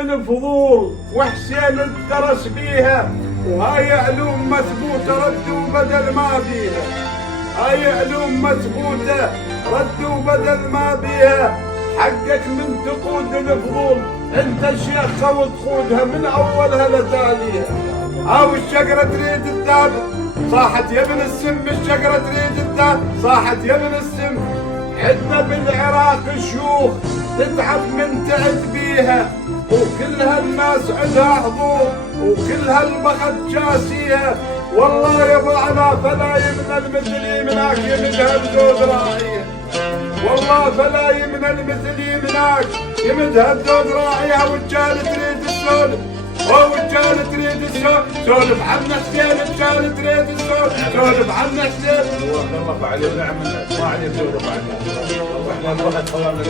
الفضول وحسين الدرس بيها، وهاي علوم مثبوتة ردوا بدل ما بيها. هاي علوم مثبوتة ردوا بدل ما بيها. حقك من تقود الفضول، انت شيخة وتقودها من اولها لتاليها. هاو الشجرة تريد الثابت، صاحت يا ابن السم. الشجرة تريد الثابت، صاحت يا ابن السم. عندنا بالعراق شيوخ تتعب من تعب بيها، وكل هالناس عندها حضور، وكل هالبخت جاسيها. والله يبعنا فلا يمنى المثلي مناك يمدها بزود راعية. والله فلا يمنى المثلي مناك يمدها بزود راعيها. والرجال تريد السولف، والرجال تريد السولف. سولف عنا حسين، الرجال تريد السولف. سولف عنا حسين. الله فعل ونعم ما عليه سولف عنا. واحنا البخت خوارنا